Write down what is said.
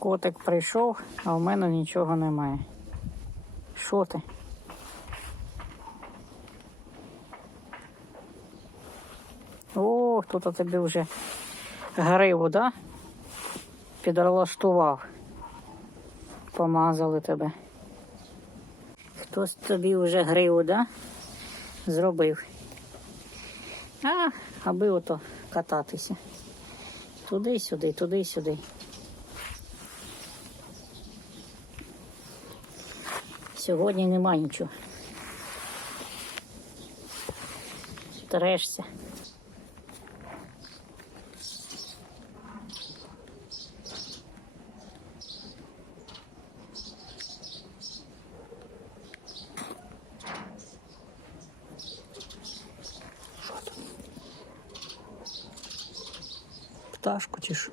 Котик прийшов, а в мене нічого немає. Що ти? О, хто-то тобі вже гриву, да? Підлаштував. Помазали тебе. Хтось тобі вже гриву, да? Зробив. Аби ото кататися. Туди-сюди, туди-сюди. Сьогодні нема нічого. Трешся. Пташку чи що?